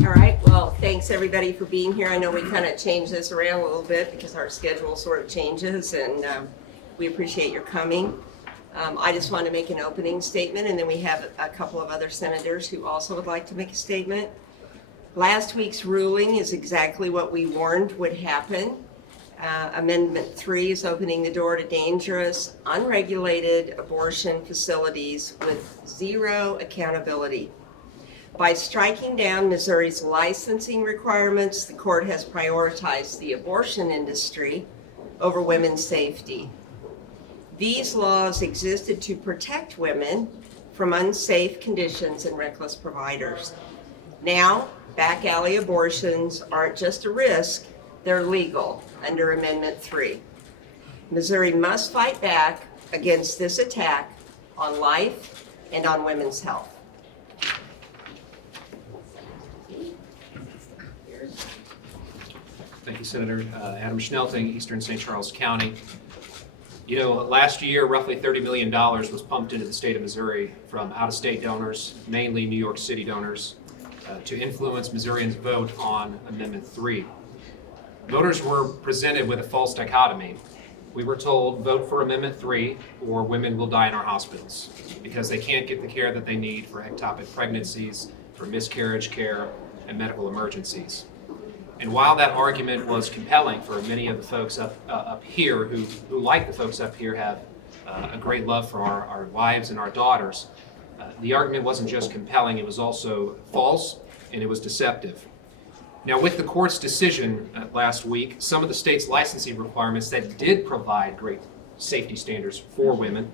All right, well, thanks everybody for being here. I know we kind of changed this around a little bit because our schedule sort of changes, and we appreciate your coming. I just want to make an opening statement, and then we have a couple of other senators who also would like to make a statement. Last week's ruling is exactly what we warned would happen. Amendment 3 is opening the door to dangerous, unregulated abortion facilities with zero accountability. By striking down Missouri's licensing requirements, the court has prioritized the abortion industry over women's safety. These laws existed to protect women from unsafe conditions and reckless providers. Now, back alley abortions aren't just a risk, they're legal under Amendment 3. Missouri must fight back against this attack on life and on women's health. Thank you, Senator. Adam Schnelting, Eastern St. Charles County. You know, last year, roughly $30 million was pumped into the state of Missouri from out-of-state donors, mainly New York City donors, to influence Missourians' vote on Amendment 3. Voters were presented with a false dichotomy. We were told, vote for Amendment 3 or women will die in our hospitals because they can't get the care that they need for ectopic pregnancies, for miscarriage care, and medical emergencies. And while that argument was compelling for many of the folks up here who, like the folks up here, have a great love for our wives and our daughters, the argument wasn't just compelling, it was also false and it was deceptive. Now, with the court's decision last week, some of the state's licensing requirements that did provide great safety standards for women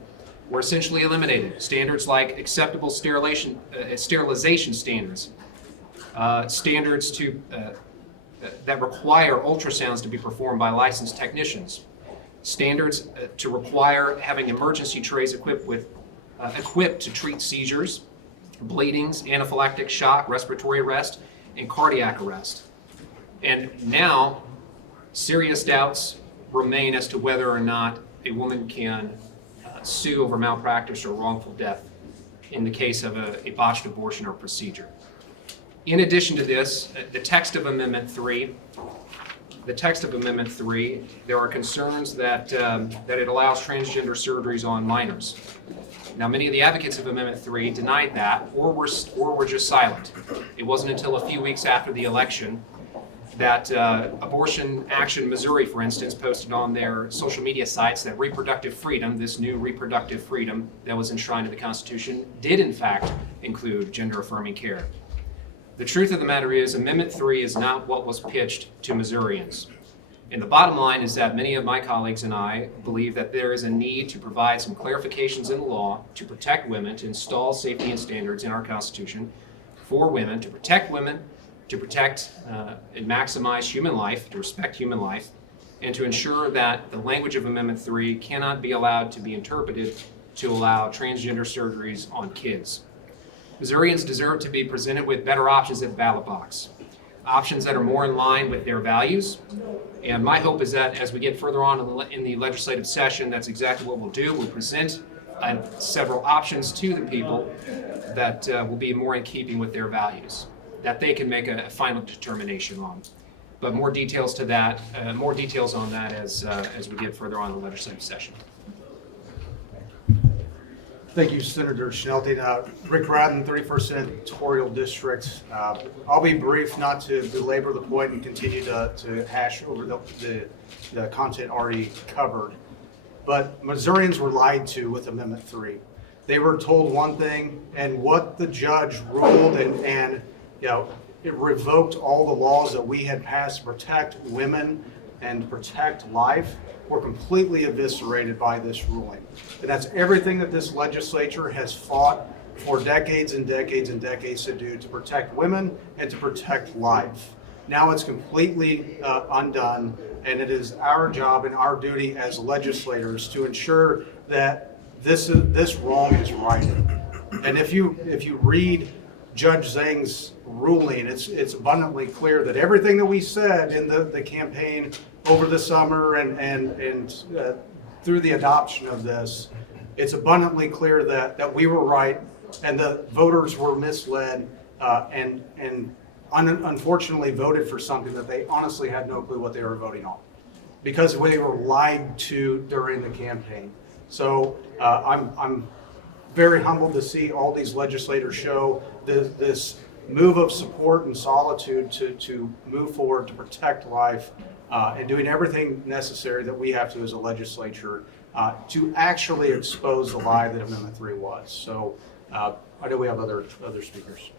were essentially eliminated. Standards like acceptable sterilization standards, standards that require ultrasounds to be performed by licensed technicians, standards to require having emergency trays equipped to treat seizures, bleedings, anaphylactic shock, respiratory arrest, and cardiac arrest. And now, serious doubts remain as to whether or not a woman can sue over malpractice or wrongful death in the case of a botched abortion or procedure. In addition to this, the text of Amendment 3, there are concerns that it allows transgender surgeries on minors. Now, many of the advocates of Amendment 3 denied that or were just silent. It wasn't until a few weeks after the election that Abortion Action Missouri, for instance, posted on their social media sites that reproductive freedom, this new reproductive freedom that was enshrined in the Constitution, did in fact include gender-affirming care. The truth of the matter is, Amendment 3 is not what was pitched to Missourians. And the bottom line is that many of my colleagues and I believe that there is a need to provide some clarifications in the law to protect women, to install safety and standards in our Constitution for women, to protect and maximize human life, to respect human life, and to ensure that the language of Amendment 3 cannot be allowed to be interpreted to allow transgender surgeries on kids. Missourians deserve to be presented with better options at the ballot box, options that are more in line with their values. And my hope is that as we get further on in the legislative session, that's exactly what we'll do. We'll present several options to the people that will be more in keeping with their values, that they can make a final determination on. But more details on that as we get further on in the legislative session. Thank you, Senator Schnelting. Rick Brattin, 31st Senatorial District. I'll be brief, not to belabor the point and continue to hash over the content already covered. But Missourians were lied to with Amendment 3. They were told one thing, and what the judge ruled, and it revoked all the laws that we had passed to protect women and protect life, were completely eviscerated by this ruling. And that's everything that this legislature has fought for decades and decades and decades to do, to protect women and to protect life. Now it's completely undone, and it is our job and our duty as legislators to ensure that this wrong is righted. And if you read Judge Zhang's ruling, it's abundantly clear that everything that we said in the campaign over the summer and through the adoption of this, it's abundantly clear that we were right and the voters were misled, and unfortunately voted for something that they honestly had no clue what they were voting on, because they were lied to during the campaign. So I'm very humbled to see all these legislators show this move of support and solitude to move forward to protect life, and doing everything necessary that we have to as a legislature to actually expose the lie that Amendment 3 was. So I know we have other speakers.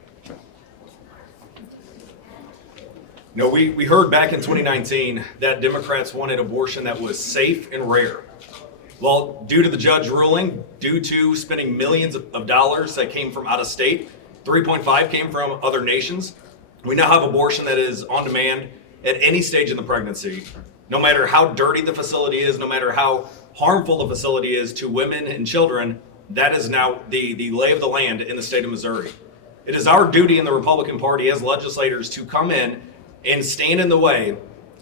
No, we heard back in 2019 that Democrats wanted abortion that was safe and rare. Well, due to the judge ruling, due to spending millions of dollars that came from out of state, 3.5 came from other nations, we now have abortion that is on demand at any stage in the pregnancy. No matter how dirty the facility is, no matter how harmful the facility is to women and children, that is now the lay of the land in the state of Missouri. It is our duty in the Republican Party as legislators to come in and stand in the way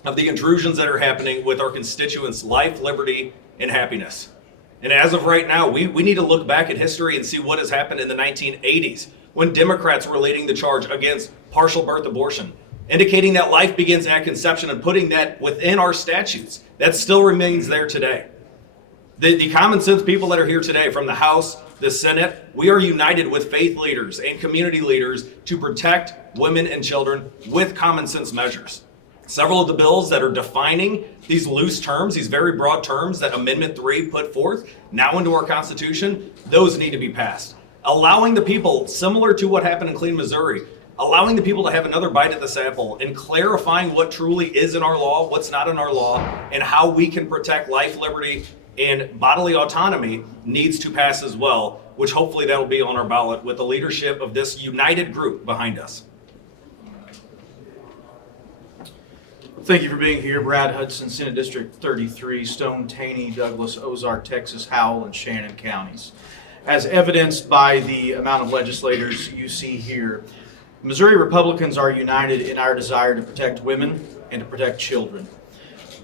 of the intrusions that are happening with our constituents' life, liberty, and happiness. And as of right now, we need to look back at history and see what has happened in the 1980s when Democrats were leading the charge against partial birth abortion, indicating that life begins at conception and putting that within our statutes. That still remains there today. The common sense people that are here today from the House, the Senate, we are united with faith leaders and community leaders to protect women and children with common sense measures. Several of the bills that are defining these loose terms, these very broad terms that Amendment 3 put forth now into our Constitution, those need to be passed. Allowing the people, similar to what happened in Clean Missouri, allowing the people to have another bite at this apple and clarifying what truly is in our law, what's not in our law, and how we can protect life, liberty, and bodily autonomy needs to pass as well, which hopefully that'll be on our ballot with the leadership of this united group behind us. Thank you for being here. Brad, Hudson, Senate District 33, Stone, Taney, Douglas, Ozark, Texas, Howell, and Shannon counties. As evidenced by the amount of legislators you see here, Missouri Republicans are united in our desire to protect women and to protect children.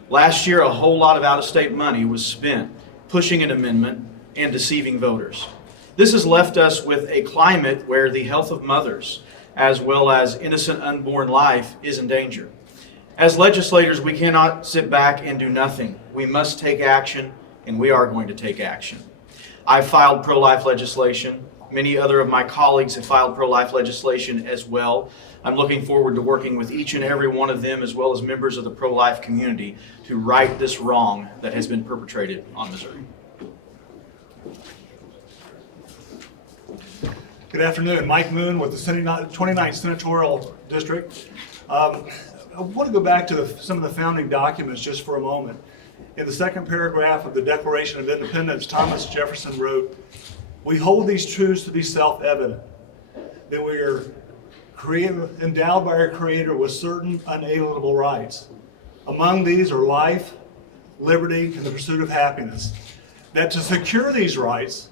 Last year, a whole lot of out-of-state money was spent pushing an amendment and deceiving voters. This has left us with a climate where the health of mothers, as well as innocent unborn life, is in danger. As legislators, we cannot sit back and do nothing. We must take action, and we are going to take action. I've filed pro-life legislation. Many other of my colleagues have filed pro-life legislation as well. I'm looking forward to working with each and every one of them, as well as members of the pro-life community, to right this wrong that has been perpetrated on Missouri. Good afternoon. Mike Moon with the 29th Senatorial District. I want to go back to some of the founding documents just for a moment. In the second paragraph of the Declaration of Independence, Thomas Jefferson wrote, "We hold these truths to be self-evident, that we are endowed by our Creator with certain unalienable rights. Among these are life, liberty, and the pursuit of happiness. That to secure these rights,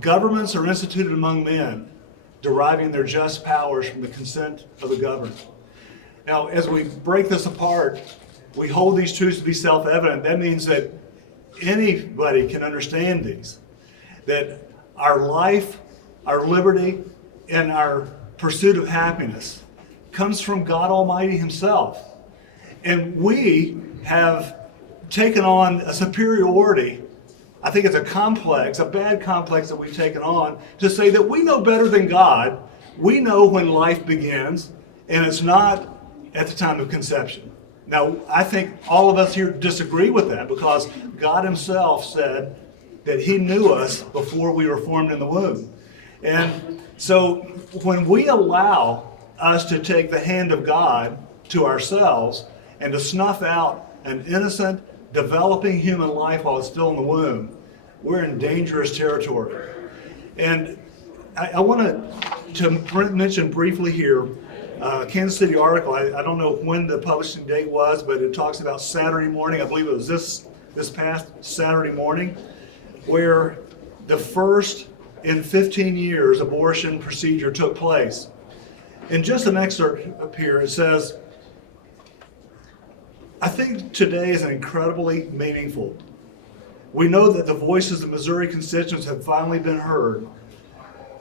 governments are instituted among men, deriving their just powers from the consent of the governed." Now, as we break this apart, we hold these truths to be self-evident. That means that anybody can understand these, that our life, our liberty, and our pursuit of happiness comes from God Almighty Himself. And we have taken on a superiority. I think it's a complex, a bad complex that we've taken on to say that we know better than God. We know when life begins, and it's not at the time of conception. Now, I think all of us here disagree with that because God Himself said that He knew us before we were formed in the womb. And so when we allow us to take the hand of God to ourselves and to snuff out an innocent, developing human life while it's still in the womb, we're in dangerous territory. And I want to mention briefly here Kansas City article. I don't know when the publishing date was, but it talks about Saturday morning. I believe it was this past Saturday morning, where the first in 15 years abortion procedure took place. In just an excerpt up here, it says, "I think today is incredibly meaningful. We know that the voices of Missouri constituents have finally been heard.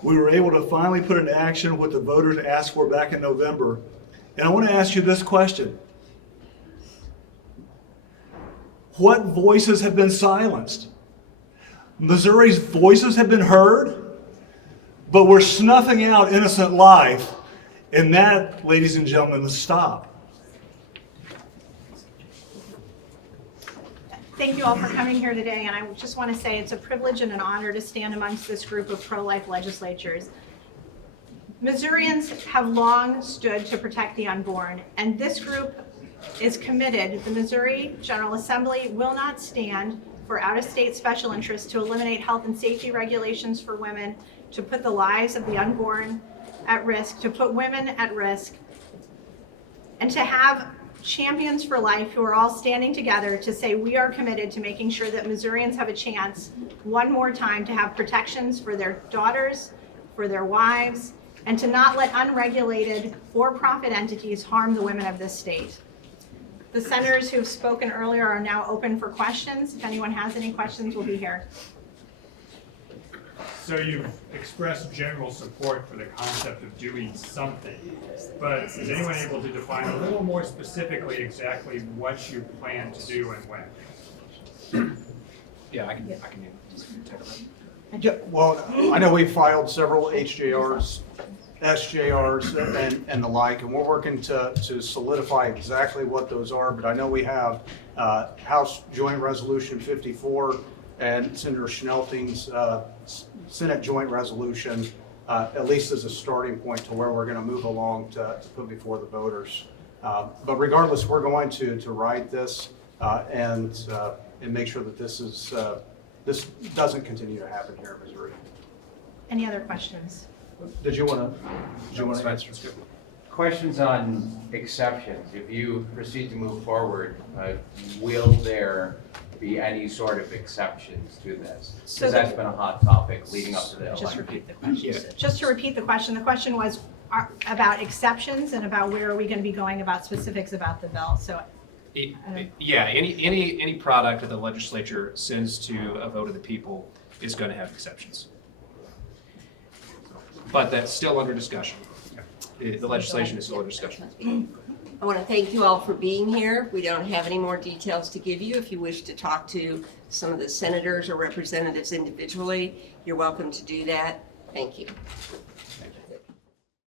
we were able to finally put into action what the voters asked for back in November. And I want to ask you this question. What voices have been silenced? Missouri's voices have been heard, but we're snuffing out innocent life, and that, ladies and gentlemen, must stop. Thank you all for coming here today, and I just want to say it's a privilege and an honor to stand amongst this group of pro-life legislators. Missourians have long stood to protect the unborn, and this group is committed. The Missouri General Assembly will not stand for out-of-state special interests to eliminate health and safety regulations for women, to put the lives of the unborn at risk, to put women at risk, and to have champions for life who are all standing together to say we are committed to making sure that Missourians have a chance one more time to have protections for their daughters, for their wives, and to not let unregulated for-profit entities harm the women of this state. The senators who have spoken earlier are now open for questions. If anyone has any questions, we'll be here. So you've expressed general support for the concept of doing something, but is anyone able to define a little more specifically exactly what you plan to do and when? Yeah, I can take it. Yeah, well, I know we filed several HJRs, SJRs, and the like, and we're working to solidify exactly what those are, but I know we have House Joint Resolution 54 and Senator Schnelting's Senate Joint Resolution, at least as a starting point to where we're going to move along to put before the voters. But regardless, we're going to write this and make sure that this doesn't continue to happen here in Missouri. Any other questions? Did you want to answer? Questions on exceptions. If you proceed to move forward, will there be any sort of exceptions to this? So Because that's been a hot topic leading up to the Just election. repeat the question. Yeah. Just to repeat the question was about exceptions and about where are we going to be going about specifics about the bill. So Yeah, any product that the legislature sends to a vote of the people is going to have exceptions. But that's still under discussion. The legislation is still under discussion. I want to thank you all for being here. We don't have any more details to give you. If you wish to talk to some of the senators or representatives individually, you're welcome to do that. Thank you.